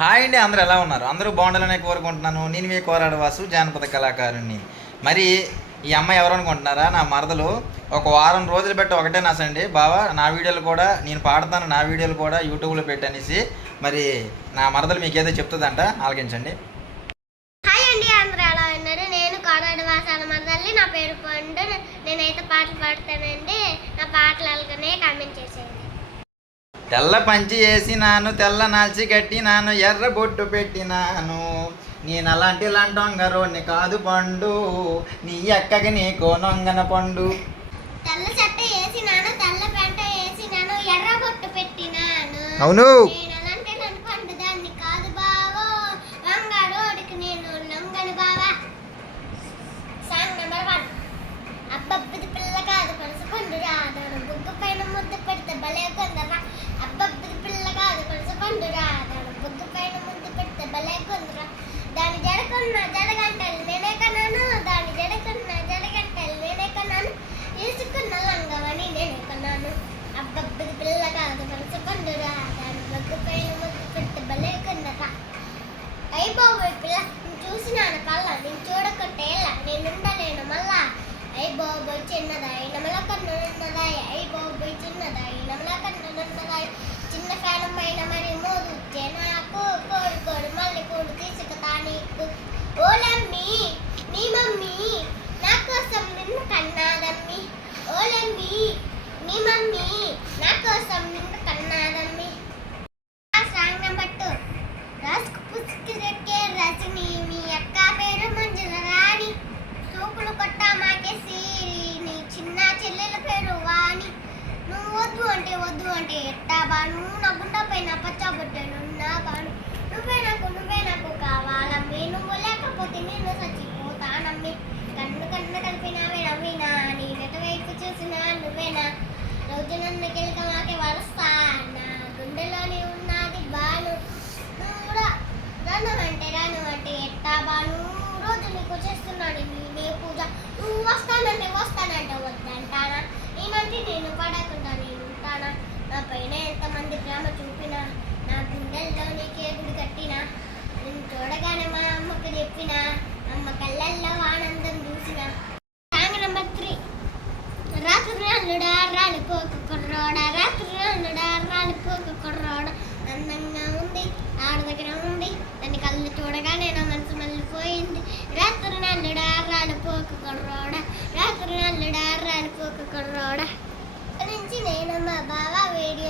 Hi అండి అందరూ ఎలా ఉన్నారు? అందరూ బాగుండాలనే కోరుకుంటున్నాను. నేను మీ కోరాడవాసు జానపద కళాకారుణ్ణి. మరి ఈ అమ్మాయి ఎవరు అనుకుంటున్నారా? నా మరదలు ఒక వారం రోజులు పెట్టి ఒకటే నాసండి బావా నా వీడియోలు కూడా నేను పాడతాను నా వీడియోలు కూడా యూట్యూబ్లో పెట్టనేసి. మరి నా మరదలు మీకు ఏదో చెప్తుందంట ఆలకించండి. హాయ్ అండి అందరూ ఎలా ఉన్నారు? నేను కోడాడి వాసాల నా పేరు పండు నేనైతే పాటలు పాడతానండి. నా పాటలు అలాగనే కామెంట్ చేసేయండి. తెల్ల పంచి వేసినాను తెల్ల నాల్చి కట్టినాను ఎర్ర బొట్టు పెట్టినాను. నేను అలాంటి లంటొంగరోని కాదు పండు నీ ఎక్కకి నీ కోనొంగన పండు. తెల్ల చెట్ట వేసినాను తెల్ల పెంట వేసినాను ఎర్ర బొట్టు పెట్టినాను. అవును. బాబోయ్ పిల్ల నేను చూసినాను కళ్ళ నేను చూడకుంటే ఎలా? నేను ఉండలేను మళ్ళా. అయ్యి బాబోయ్ చిన్నదాయి నమల కన్నున్నదాయి అయ్యి బాబోయ్ చిన్నదాయి నమల కన్నున్నదాయి చిన్న ఫ్యాన్ పైన మరి మోదు ఇచ్చే నాకు. కోడి కోడి మళ్ళీ కోడి తీసుకుతా నీకు. ఓలమ్మి నీ మమ్మీ నా కోసం నిన్ను కన్నాదమ్మి. ఓలమ్మి నీ మమ్మీ నా కోసం నిన్ను నువ్వు అంటే ఎట్టా బాను? నా గుండ పైన పచ్చబొట్టెనున్న బాను. నువ్వే నాకు నువ్వే నాకు కావాలమ్మి. నువ్వు లేకపోతే నేను చచ్చిపోతానమ్మి. కన్ను కన్ను కలిపినావే నవ్వినా నీ గత వైపు చూసినా నువ్వేనా? రోజు నన్ను కెలిక మాకే వరస్తా నా గుండెలోనే ఉన్నది బాను. నువ్వు కూడా రాను అంటే రాను అంటే ఎట్టా బాను? రోజు నీకు చేస్తున్నాను నేనే పూజ. నువ్వు వస్తానంటే వస్తాను. రాత్రి అల్లుడా రాలిపోక కుర్రోడా రాత్రి అల్లుడా రాలిపోక కుర్రోడా. అందంగా ఉంది ఆడ దగ్గర ఉంది దాని కళ్ళు చూడగానే నా మనసు మళ్ళీపోయింది. రాత్రి నల్లుడా రాలిపోక కుర్రోడా రాత్రి నల్లుడా రాలిపోక కుర్రోడా. ఇక్కడి నుంచి నేను మా బావ వీడియో